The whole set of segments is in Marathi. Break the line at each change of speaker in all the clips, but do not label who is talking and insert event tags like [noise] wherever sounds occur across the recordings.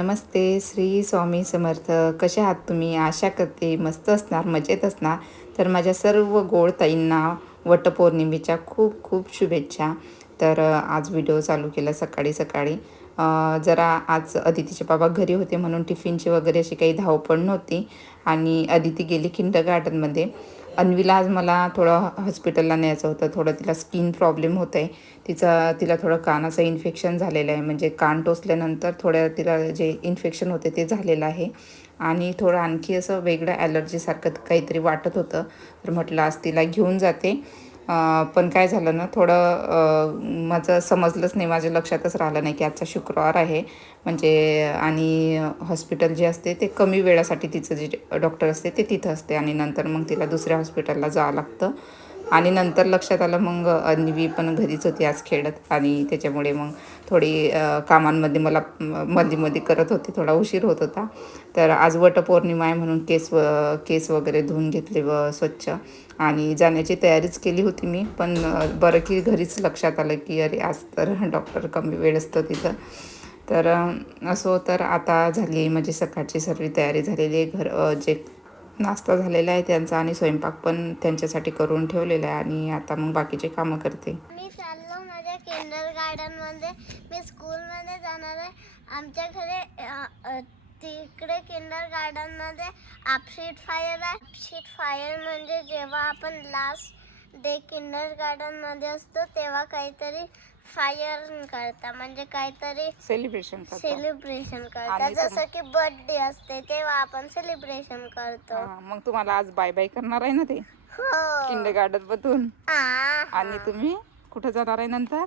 नमस्ते श्री स्वामी समर्थ. कसे आहात तुम्ही? आशा करते मस्त असणार मजेत असणार. तर माझ्या सर्व गोड ताईंना वटपौर्णिमेच्या खूप खूप शुभेच्छा. तर आज व्हिडिओ चालू केला सकाळी सकाळी. जरा आज अदितीचे बाबा घरी होते म्हणून टिफिनची वगैरे अशी काही धावपळ नव्हती. आणि अदिती गेली किंडर गार्डनमध्ये अन्वीला आज मला थोडं हॉस्पिटलला न्यायचं होतं. थोडं तिला स्किन प्रॉब्लेम होत आहे तिचा तिला थोडं कानाचं इन्फेक्शन झालेलं आहे. म्हणजे कान टोचल्यानंतर थोड्या तिला जे इन्फेक्शन होते ते झालेलं आहे. आणि थोडं आणखी असं वेगळं ॲलर्जीसारखं काहीतरी वाटत होतं. तर म्हटलं आज तिला घेऊन जाते. पण काय झालं ना थोडं माझं समजलंच नाही माझ्या लक्षातच राहिलं नाही की आजचा शुक्रवार आहे. म्हणजे आणि हॉस्पिटल जे असते ते कमी वेळासाठी तिचं जे डॉक्टर असते ते तिथं असते. आणि नंतर मग तिला दुसऱ्या हॉस्पिटलला जावं लागतं. आणि नंतर लक्षात आलं मग अन्वी पण घरीच होती आज खेळत. आणि त्याच्यामुळे मग थोडी कामांमध्ये मला मध्ये मध्ये करत होते थोडा उशीर होत होता. तर आज वटपौर्णिमा आहे म्हणून केस व केस वगैरे धुवून घेतले व स्वच्छ. आणि जाण्याची तयारीच केली होती मी पण बरं की घरीच लक्षात आलं की अरे आज तर डॉक्टर कमी वेळ असतो तिथं. तर असो तर आता झाली आहे माझी सकाळची सर्व तयारी झालेली आहे. घर जे नाश्ता झालेला आहे त्यांचा आणि स्वयंपाक पण त्यांच्यासाठी करून ठेवलेला आहे आणि आता मग बाकीचे कामं करते. किंडर गार्डनमध्ये
मी स्कूल मध्ये जाणार आहे. आमच्या घरी तिकडे किंडर गार्डनमध्ये आपशीट फायर आहे. आपशीट फायर म्हणजे जेव्हा आपण लास्ट डे किंडर गार्डनमध्ये असतो तेव्हा काहीतरी फायर करता. म्हणजे काहीतरी सेलिब्रेशन सेलिब्रेशन करता. जसं की बर्थडे असते तेव्हा आपण सेलिब्रेशन करतो. हा,
मग तुम्हाला आज बाय बाय करणार आहे ना ते?
हो. किंड
गार्डन मधून
आणि
तुम्ही कुठं जाणार आहे नंतर?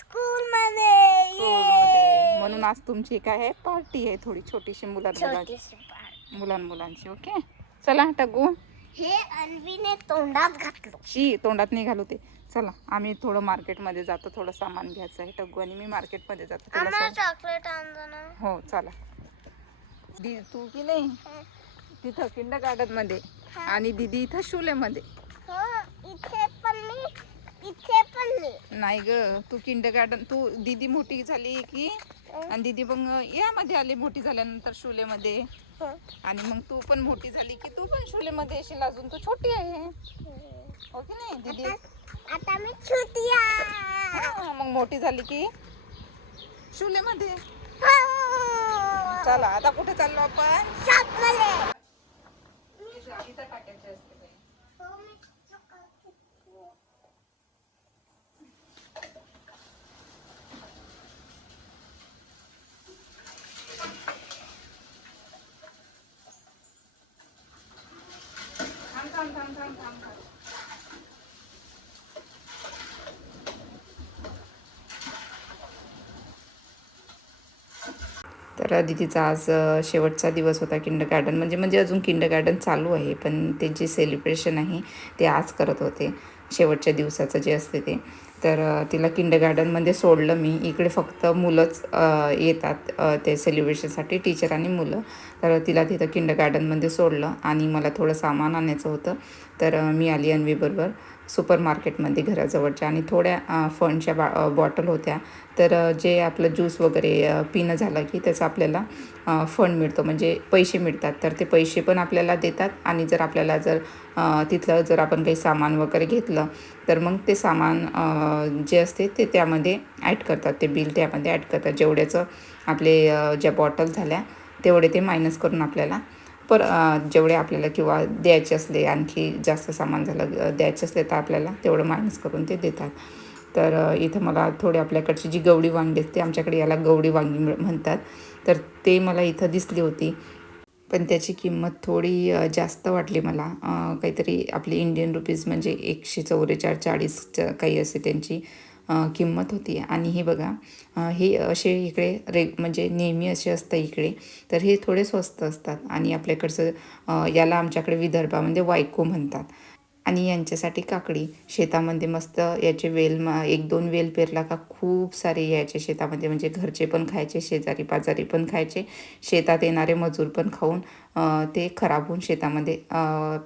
स्कूल मध्ये. म्हणून आज तुमची काय आहे पार्टी आहे थोडी छोटीशी मुलां मुलांची मुलां मुलांची ओके चला टगू
हे अन्वीने तोंडात घातलं.
शी तोंडात नाही घालू ते. चला आम्ही थोडं मार्केटमध्ये जातो थोडं सामान घ्यायचं आहे टग्गू आणि मी मार्केटमध्ये जातो चॉकलेट हो चला. दी तू की नाही? तिथं किंड गार्डनमध्ये आणि दीदी इथं शुलेमध्ये
हो इथे पण मी इथे पण मी
नाही ग. तू किंड गार्डन तू दीदी मोठी झाली की आणि दीदी मग यामध्ये आली मोठी झाल्यानंतर शुलेमध्ये. हो. आणि मग तू पण मोठी झाली की तू पण शुलेमध्ये येशील अजून. तू छोटी आहे. हो की नाही दीदी? आता- मी छोटी आहे. हा, मग मोठी झाली की शुलेमध्ये? हो. चला आता कुठे चाललो आपण शॉपमध्ये. इथं टाकायचे असते बाई.
हो, मी चॉकलेट.
थांब थांब थांब थांब थांब तर अदितीचा आज शेवटचा दिवस होता किंड गार्डन म्हणजे म्हणजे अजून किंड गार्डन चालू आहे पण ते जे सेलिब्रेशन आहे ते आज करत होते. शेवटच्या दिवसाचं जे असते ते. तर तिला किंड गार्डनमध्ये सोडलं मी. इकडे फक्त मुलंच येतात ते सेलिब्रेशनसाठी टीचर आणि मुलं. तर तिला तिथं किंड गार्डनमध्ये सोडलं आणि मला थोडं सामान आणायचं होतं. तर मी आली अन्वीबरोबर सुपर मार्केटमध्ये घराजवळच्या आणि थोड्या फंडच्या बा बॉटल होत्या. तर जे आपलं ज्यूस वगैरे पिणं झालं की त्याचा आपल्याला फंड मिळतो. म्हणजे पैसे मिळतात. तर ते पैसे पण आपल्याला देतात आणि जर आपल्याला जर तिथलं जर आपण काही सामान वगैरे घेतलं तर मग ते सामान जे असते ते त्यामध्ये ॲड करतात. ते बिल त्यामध्ये ॲड करतात. जेवढ्याचं आपले ज्या बॉटल झाल्या तेवढे ते मायनस करून आपल्याला पर जेवढे आपल्याला किंवा द्यायचे असले आणखी जास्त सामान झालं द्यायचे असले तर आपल्याला तेवढं मायनस करून ते देतात. तर इथं मला थोडी आपल्याकडची जी गवडी वांगी असते आमच्याकडे याला गवडी वांगी म्हणतात. तर ते मला इथं दिसली होती. पण त्याची किंमत थोडी जास्त वाटली मला. काहीतरी आपली इंडियन रुपीज म्हणजे एकशे चौवेचाळ चाळीस काही असे त्यांची किंमत होती. आणि हे बघा हे असे इकडे रे म्हणजे नेहमी असे असतं इकडे. तर हे थोडे स्वस्त असतात. आणि आपल्याकडचं याला आमच्याकडे विदर्भामध्ये म्हणजे वायको म्हणतात. आणि यांच्यासाठी काकडी. शेतामध्ये मस्त याचे वेल मा एक दोन वेल पेरला का खूप सारे यायचे शेतामध्ये. म्हणजे घरचे पण खायचे शेजारी पाजारी पण खायचे. शेतात येणारे मजूर पण खाऊन ते खराब होऊन शेतामध्ये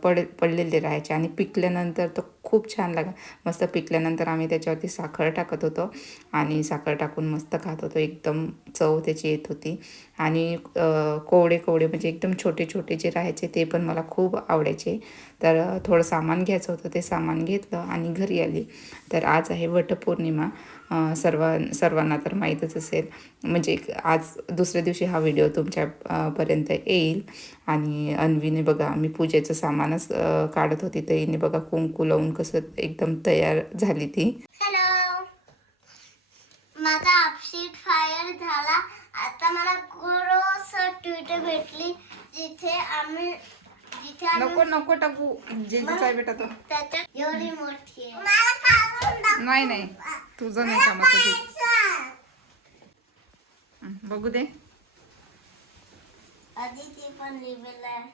पड पडलेले राहायचे आणि पिकल्यानंतर तो खूप छान लागा मस्त पिकल्यानंतर आम्ही त्याच्यावरती साखर टाकत होतो आणि साखर टाकून मस्त खात होतो. एकदम चव त्याची येत होती. आणि कोवडे कोवडे म्हणजे एकदम छोटे छोटे जे राहायचे ते पण मला खूप आवडायचे. तर थोडं सामान घ्यायचं होतं ते सामान घेतलं आणि घरी आली. तर आज आहे वटपौर्णिमा. सर्व सर्वांना तर माहीतच असेल. म्हणजे आज दुसऱ्या दिवशी हा व्हिडिओ तुमच्यापर्यंत येईल. आणि अन्वीने बघा मी पूजेचं सामानच काढत होती. तर हिने बघा कुंकू लावून कसं एकदम तयार झाली ती.
माझा अपशीट फायर झाला. आता मला ग्रोस ट्विटर भेटली जिथे आम्ही आम्ही नको टाकू. जेजूचा बेटा तो. एवढी मोठी.
नाही नाही. तुझं नाही कामाचं बघू दे.
पण लिहिलेलं आहे.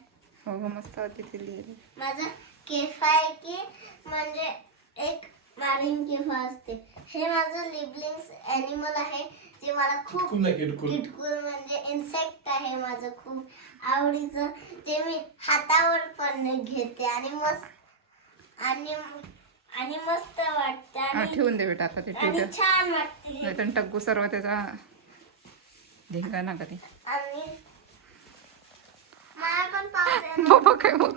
हो हो मस्त तिथे लिहिली
माझं केफ आहे की म्हणजे एक मारीन केफ असते. हे माझं लिबलिंग्स ॲनिमल आहे. जे मला खूप किटकून नाही किटकून किटकूल म्हणजे इन्सेक्ट आहे माझं खूप आवडीचं. जे मी हातावर पण घेते आणि मस्त आणि आणि मस्त वाटते हा आणि ठेवून दे
बेटा आता ते आणि ठेवते छान
वाटते. नाही
तर टग्गू सर्व त्याचा धिंगा ना कधी
आणि मला पण पावडर बाबा काय बघ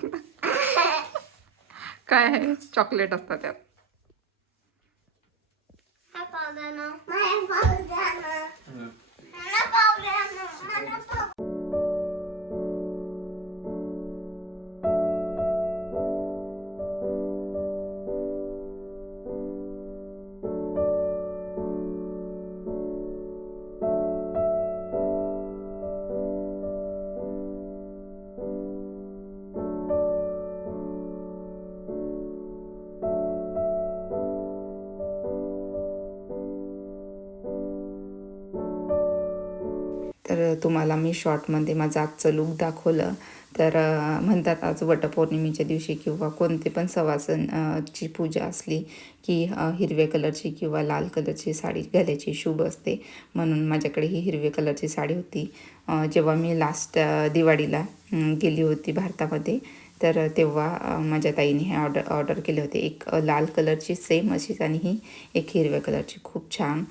काय आहे? चॉकलेट असतात त्यात.
हा पावडर ना. Powder Thank you.
तर तुम्हाला मी शॉर्टमध्ये माझं आजचं लुक दाखवलं. तर म्हणतात आज वटपौर्णिमेच्या दिवशी किंवा कोणते पण सवासन ची पूजा असली की हिरव्या कलरची किंवा लाल कलरची साडी घालायची शुभ असते. म्हणून माझ्याकडे ही हिरव्या कलरची साडी होती. जेव्हा मी लास्ट दिवाळीला गेली होती भारतामध्ये तर तेव्हा माझ्या ताईने हे ऑर्डर ऑर्डर केले होते. एक लाल कलरची सेम अशीच आणि ही एक हिरव्या कलरची. खूप छान.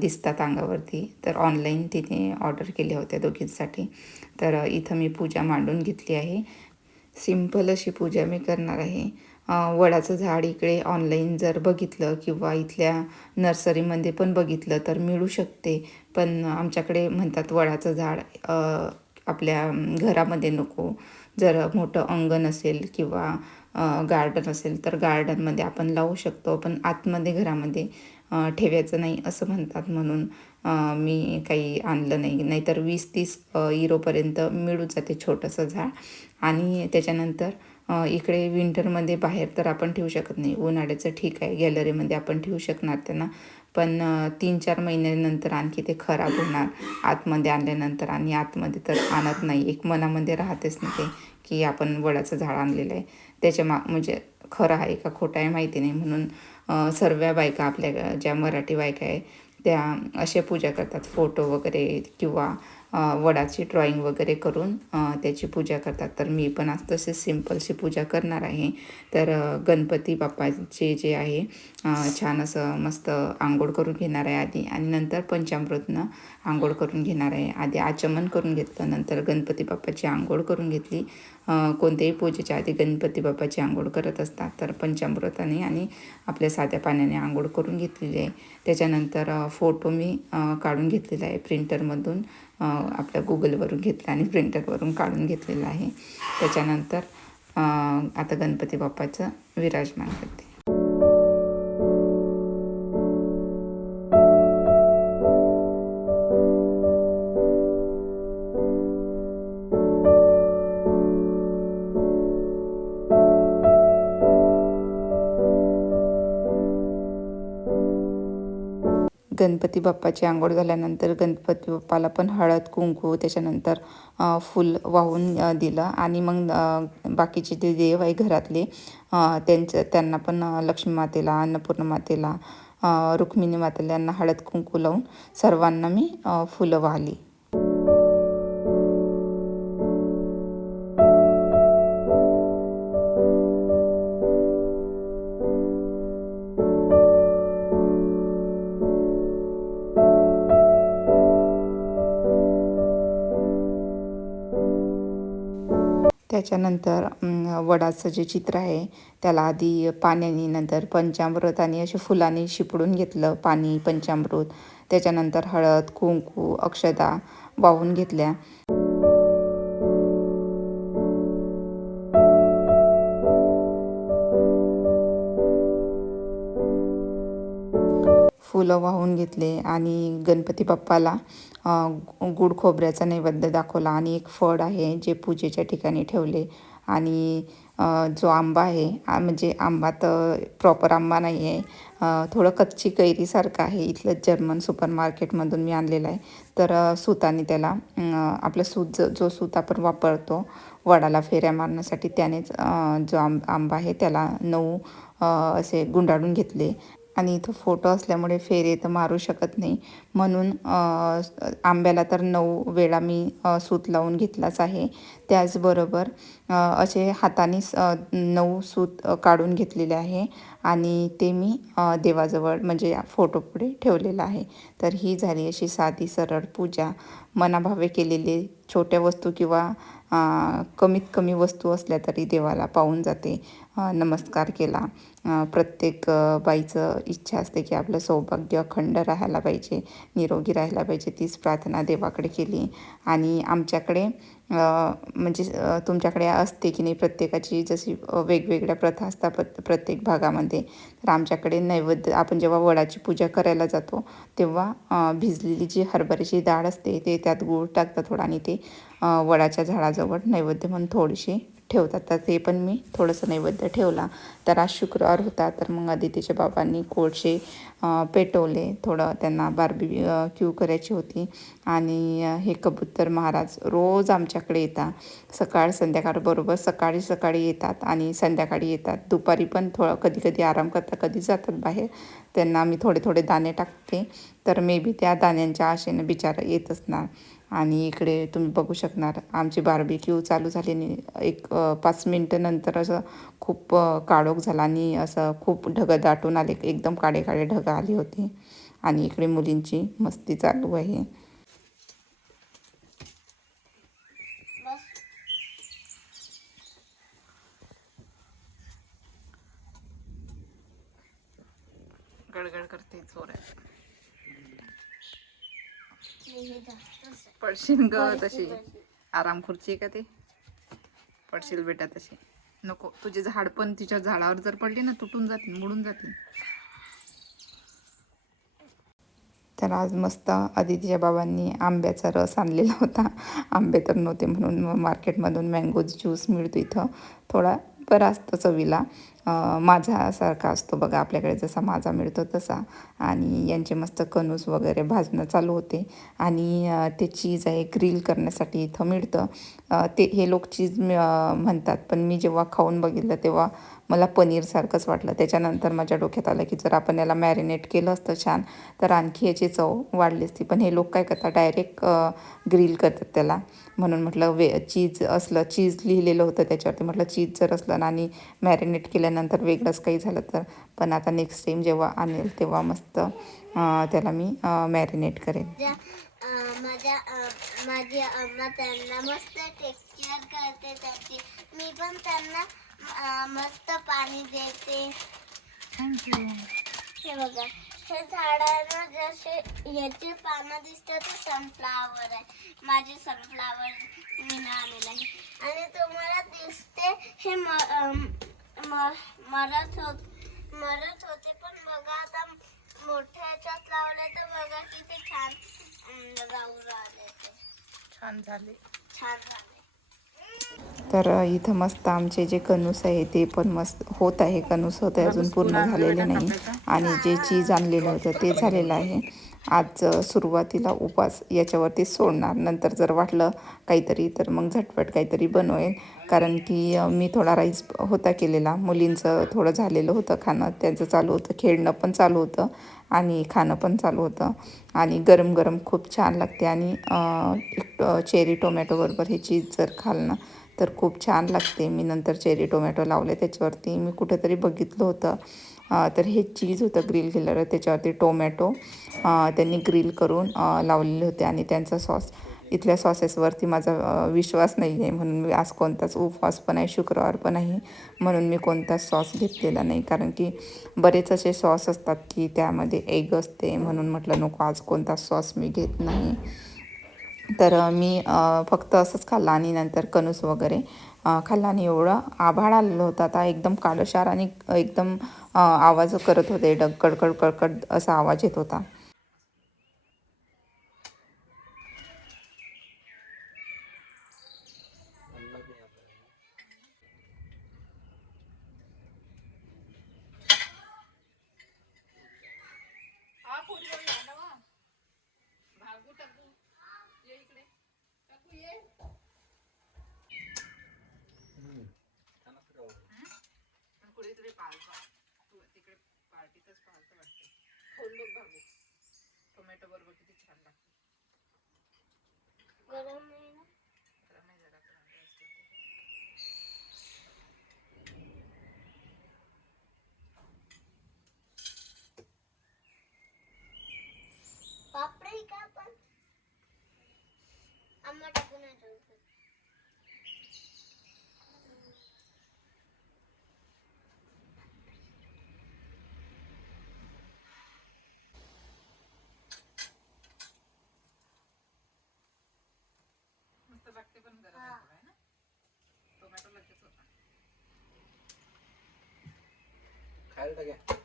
दिसतात अंगावरती. तर ऑनलाईन तिने ऑर्डर केल्या होत्या दोघींसाठी. तर इथं मी पूजा मांडून घेतली आहे. सिंपल अशी पूजा मी करणार आहे. वडाचं झाड इकडे ऑनलाईन जर बघितलं किंवा इथल्या नर्सरीमध्ये पण बघितलं तर मिळू शकते. पण आमच्याकडे म्हणतात वडाचं झाड आपल्या घरामध्ये नको. जर मोठं अंगण असेल किंवा गार्डन असेल तर गार्डनमध्ये आपण लावू शकतो. पण आतमध्ये घरामध्ये ठेवायचं नाही असं म्हणतात म्हणून मी काही आणलं नाही. नाहीतर वीस तीस इरोपर्यंत युरोपर्यंत मिळून जाते छोटंसं झाड. आणि त्याच्यानंतर इकडे विंटरमध्ये बाहेर तर आपण ठेवू शकत नाही. उन्हाळ्याचं ठीक आहे. गॅलरीमध्ये आपण ठेवू शकणार त्यांना. पण तीन चार महिन्यानंतर आणखी ते खराब होणार. आतमध्ये आणल्यानंतर आणि आतमध्ये तर आणत नाही. एक मनामध्ये राहतेच नाही ते की आपण वडाचं झाड आणलेलं आहे. त्याच्या मा म्हणजे खरं आहे का खोटं आहे माहिती नाही. म्हणून सर्व बायका आपल्या ज्या मराठी बायका आहे त्या अशा पूजा करतात. फोटो वगैरे किंवा वडाची ड्रॉइंग वगैरे करून त्याची पूजा करतात. तर मी पण आज तसे सिम्पलशी पूजा करणार आहे. तर गणपती बाप्पाचे जे आहे छान असं मस्त आंघोळ करून घेणार आहे आधी आणि नंतर पंचामृतनं आंघोळ करून घेणार आहे. आधी आचमन करून घेतलं नंतर गणपती बाप्पाची आंघोळ करून घेतली. कोणत्याही पूजेच्या आधी गणपती बाप्पाची आंघोळ करत असतात. तर पंचामृताने आणि आपल्या साध्या पाण्याने आंघोळ करून घेतलेली आहे. त्याच्यानंतर फोटो मी काढून घेतलेला आहे. प्रिंटरमधून आपल्या गुगलवरून घेतला आणि प्रिंटरवरून काढून घेतलेलं आहे. त्याच्यानंतर आता गणपती बाप्पाचं विराजमान करते. गणपती बाप्पाची आंघोळ झाल्यानंतर गणपती बाप्पाला पण हळद कुंकू त्याच्यानंतर फुल वाहून दिलं. आणि मग बाकीचे जे देव आहे घरातले त्यांच्या त्यांचं त्यांना पण लक्ष्मी मातेला अन्नपूर्णा मातेला रुक्मिणी मातेला यांना हळद कुंकू लावून सर्वांना मी फुलं वाहली. त्याच्यानंतर वडाचं जे चित्र आहे त्याला आधी पाण्याने नंतर पंचामृत आणि असे फुलांनी शिपडून घेतलं पाणी पंचामृत. त्याच्यानंतर हळद कुंकू अक्षदा वाहून घेतल्या. फुलं वाहून घेतले आणि गणपती बाप्पाला गुड खोबऱ्याचा नैवेद्य दाखवला आणि एक फळ आहे जे पूजेच्या ठिकाणी ठेवले. आणि जो आंबा आहे म्हणजे आंबा तर प्रॉपर आंबा नाही आहे थोडं कच्ची कैरीसारखं आहे. इथलं जर्मन सुपर मार्केटमधून मी आणलेला आहे. तर सूताने सुताने त्याला आपलं सूत जो सूत आपण वापरतो वडाला फेऱ्या मारण्यासाठी त्यानेच जो आंब आंबा आहे त्याला नऊ असे गुंडाळून घेतले. आणि इथं फोटो असल्यामुळे फेरे तर मारू शकत नाही. म्हणून आंब्याला तर नऊ वेळा मी सूत लावून घेतलाच आहे. त्याचबरोबर असे हाताने स- नऊ सूत काढून घेतलेले आहे. आणि ते मी देवाजवळ म्हणजे फोटो पुढे ठेवलेलं आहे. तर ही झाली अशी साधी सरळ पूजा. मनाभावे केलेले छोट्या वस्तू किंवा कमीत कमी वस्तू असल्या तरी देवाला पाहून जाते. नमस्कार केला. प्रत्येक बाईचं इच्छा असते की आपलं सौभाग्य अखंड राहायला पाहिजे निरोगी राहायला पाहिजे तीच प्रार्थना देवाकडे केली. आणि आमच्याकडे म्हणजे तुमच्याकडे असते की नाही प्रत्येकाची जशी वेगवेगळ्या प्रथा असतात प्र प्रत्येक भागामध्ये तर आमच्याकडे नैवेद्य आपण जेव्हा वडाची पूजा करायला जातो तेव्हा भिजलेली जी हरभऱ्याची डाळ असते ते त्यात गूळ टाकतात थोडा आणि ते वडाच्या झाडाजवळ नैवेद्य म्हणून थोडीशी ठेवतात. तर ते पण मी थोडंसं नैवेद्य ठेवला. तर आज शुक्रवार होता. तर मग अदितीच्या बाबांनी कोळशे पेटवले. थोडं त्यांना बारबी क्यू करायची होती. आणि हे कबूतर महाराज रोज आमच्याकडे येतात. सकाळ संध्याकाळ बरोबर सकाळी सकाळी येतात आणि संध्याकाळी येतात. दुपारी पण थोडं कधी कधी आराम करतात कधी जातात बाहेर. त्यांना मी थोडे थोडे दाणे टाकते. तर मे बी त्या दाण्यांच्या आशेनं बिचारा येत असणार आणि इकडे तुम्ही बघू शकणार आमची बार्बिक्यू चालू झाली आणि एक पाच मिनटं नंतर असं खूप काळोख झाला आणि असं खूप ढगं दाटून आले एकदम काळे काळे ढगं आली होती. आणि इकडे मुलींची मस्ती चालू आहे बस गडगड करते जोर
हे जास्तच आहे. पडशील ग तशी.
आराम खुर्ची आहे का ते? पडशील बेटा तशी. नको तुझे झाड पण तिच्या झाडावर जर पडली ना तुटून जातील मोडून जातील. तर आज मस्त अदितीच्या बाबांनी आंब्याचा रस आणलेला होता. आंबे तर नव्हते म्हणून मार्केटमधून मँगो ज्यूस मिळतो इथं. थोडा बरा असतो चवीला. माझासारखा असतो बघा आपल्याकडे जसा माझा मिळतो तसा. आणि यांचे मस्त कणूस वगैरे भाजणं चालू होते. आणि ते चीज आहे ग्रिल करण्यासाठी इथं मिळतं. ते हे लोक चीज म्हणतात. पण मी जेव्हा खाऊन बघितलं तेव्हा मला पनीरसारखंच वाटलं. त्याच्यानंतर माझ्या डोक्यात आलं की जर आपण याला मॅरिनेट केलं असतं छान तर आणखी याची चव वाढली असती. पण हे लोक काय करतात डायरेक्ट ग्रिल करतात त्याला. म्हणून म्हटलं वे चीज असलं चीज लिहिलेलं होतं त्याच्यावरती. म्हटलं चीज जर असलं आणि मॅरिनेट केल्यानंतर वेगळंच काही झालं तर. पण आता नेक्स्ट टाईम जेव्हा आणेल तेव्हा मस्त अं, त्याला मी मॅरिनेट करेन.
माझ्या माझी अम्मा त्यांना मस्त करते त्याची. मी पण त्यांना मस्त पाणी देते. थँक्यू हे बघा हे झाडांना जसे याचे पानं दिसतात ते सनफ्लावर आहे. माझे सनफ्लावर मी आणलेलं. आहे आणि तुम्हाला दिसते हे म- मरत होत मरत होते. पण बघा आता मोठ्या ह्याच्यात लावले तर बघा किती छान राहू राहिले ते. छान झाले. छान झाले.
तर इथं मस्त आमचे जे कणूस आहे ते पण मस्त होत आहे. कणूस होत आहे अजून पूर्ण झालेले नाही. आणि जे चीज आणलेलं होतं ते झालेलं आहे. आज सुरुवातीला उपास याच्यावरती सोडणार. नंतर जर वाटलं काहीतरी तर मग झटपट काहीतरी बनवेल कारण की मी थोडा राईस होता केलेला. मुलींचं थोडं झालेलं होतं खाणं. त्यांचं चालू होतं. खेळणं पण चालू होतं. आणि खाणं पण चालू होतं. आणि गरम गरम खूप छान लागते. आणि एक चेरी टोमॅटोबरोबर हे चीज जर खाल्लं तर खूप छान लागते. मी नंतर चेरी टोमॅटो लावले. त्याच्यावरती मी कुठेतरी बघितलं होतं. तर हे चीज होतं ग्रिल केलेलं त्याच्यावरती टोमॅटो त्यांनी ग्रिल करून लावलेले होते आणि त्यांचा सॉस इथल्या सॉसेसवरती माझा विश्वास नाही आहे म्हणून मी आज कोणताच उपवास पण आहे शुक्रवार पण आहे म्हणून मी कोणताच सॉस घेतलेला नाही. कारण की बरेच असे सॉस असतात की त्यामध्ये एग असते म्हणून म्हटलं नको आज कोणता सॉस मी घेत नाही. तर मी फक्त असंच खाल्लं आणि नंतर कणूस वगैरे खाल्ला आणि एवढं आभाळ आलेलं होतं. आता एकदम काळशार आणि एकदम आवाज करत होते डग कडकड कडकड असा आवाज येत होता टोमॅटो बरोबर किती छान लागते
गरम नाही ना पापडी का पण आम्हा टाकून नाही ठेवत.
मस्त लागते पण गरम हा. आहे ना. टोमॅटो लगेच होता.
खायला टाक्या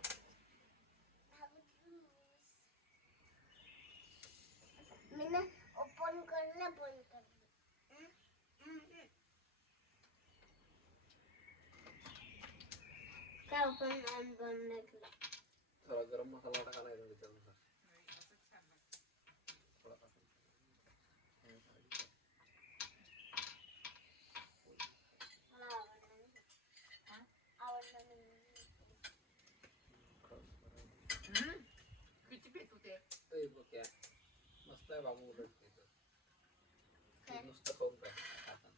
केलं थोडा गरम मसाला टाकायला आहे त्याच्यानुसार थोडा. किती पेत होते. मस्त आहे बाबू उलट नुसतं खाऊन काय खाताना.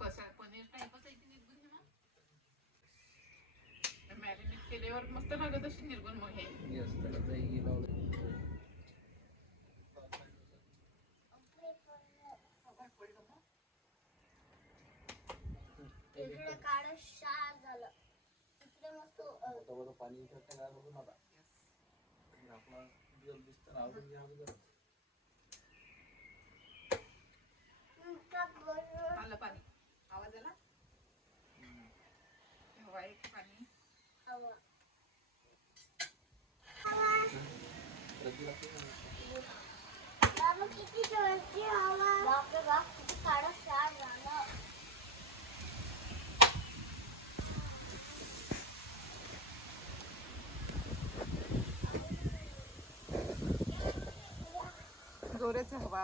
कसं पनीर टाईपच आहे की निर्गुण हे मग मॅरिनेट केल्यावर मस्त लागत अशी निर्गुण मग हे
काळं शार झालं इकडे मस्त पाणी इकडं टाकायला बघू नका. आणि आपला जल दिसतं ना, अजून या अगोदर.
इतका बरं. आलं पाणी आवाज आला
व्हाईट पाणी हवा. रद्दी लागते ना. बाबा किती जोरची हवा बापरे बाप किती काळं शार झालं
जोराचं हवा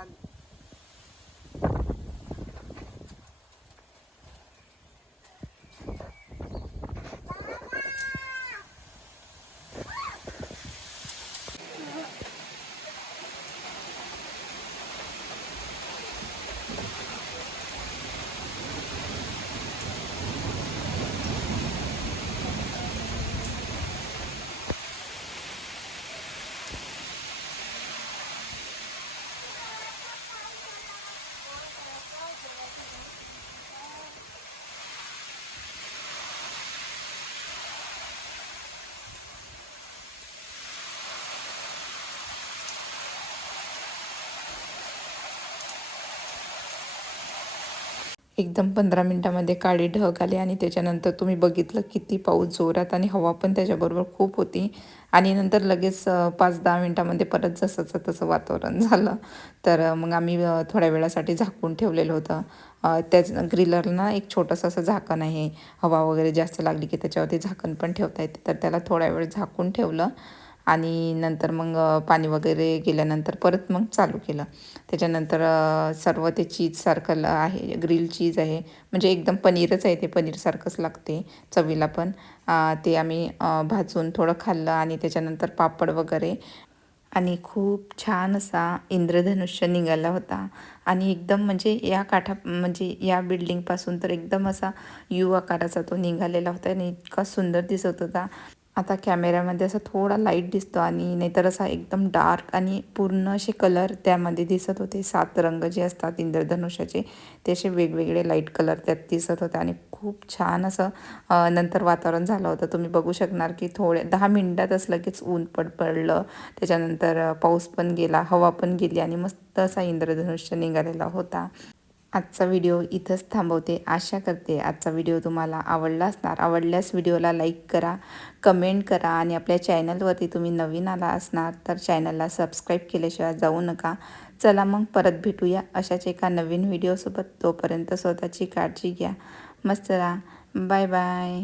एकदम पंधरा मिनटामध्ये काळी ढग आली आणि त्याच्यानंतर तुम्ही बघितलं किती पाऊस जोरात आणि हवा पण त्याच्याबरोबर खूप होती. आणि नंतर लगेच पाच दहा मिनटामध्ये परत जसंचं तसं वातावरण [laughs] झालं. तर मग आम्ही थोड्या वेळासाठी झाकून ठेवलेलं होतं. त्याच ग्रिलरना एक छोटंसं असं झाकण आहे. हवा वगैरे जास्त लागली की त्याच्यावरती झाकण पण ठेवता येते. तर त्याला थोड्या वेळ झाकून ठेवलं. आणि नंतर मग पाणी वगैरे गेल्यानंतर परत मग चालू केलं. त्याच्यानंतर सर्व ते चीजसारखं ल- आहे ग्रिल चीज आहे. म्हणजे एकदम पनीरच आहे ते पनीरसारखंच लागते चवीला पण. ते आम्ही भाजून थोडं खाल्लं आणि त्याच्यानंतर पापड वगैरे. आणि खूप छान असा इंद्रधनुष्य निघाला होता. आणि एकदम म्हणजे या काठा म्हणजे या बिल्डिंगपासून तर एकदम असा यू आकाराचा तो निघालेला होता आणि इतका सुंदर दिसत होता. आता कॅमेऱ्यामध्ये असा थोडा लाइट दिसतो आणि नाहीतर असा एकदम डार्क आणि पूर्ण असे कलर त्यामध्ये दिसत होते. सात रंग जे असतात इंद्रधनुष्याचे ते असे वेगवेगळे लाइट कलर त्यात दिसत होते आणि खूप छान असं नंतर वातावरण झालं होतं. तुम्ही बघू शकणार की थोडे दहा मिनटातच लगेच ऊन पड पडलं. त्याच्यानंतर पाऊस पण गेला हवा पण गेली आणि मस्त असा इंद्रधनुष्य निघालेला होता. आजचा व्हिडिओ इथंच थांबवते. आशा करते आजचा व्हिडिओ तुम्हाला आवडला असणार. आवडल्यास व्हिडिओला लाईक करा कमेंट करा आणि आपल्या चॅनलवरती तुम्ही नवीन आला असणार तर चॅनलला सबस्क्राईब केल्याशिवाय जाऊ नका. चला मग परत भेटूया. अशाच एका नवीन व्हिडिओसोबत तोपर्यंत स्वतःची काळजी घ्या. मस्त राहा. Bye bye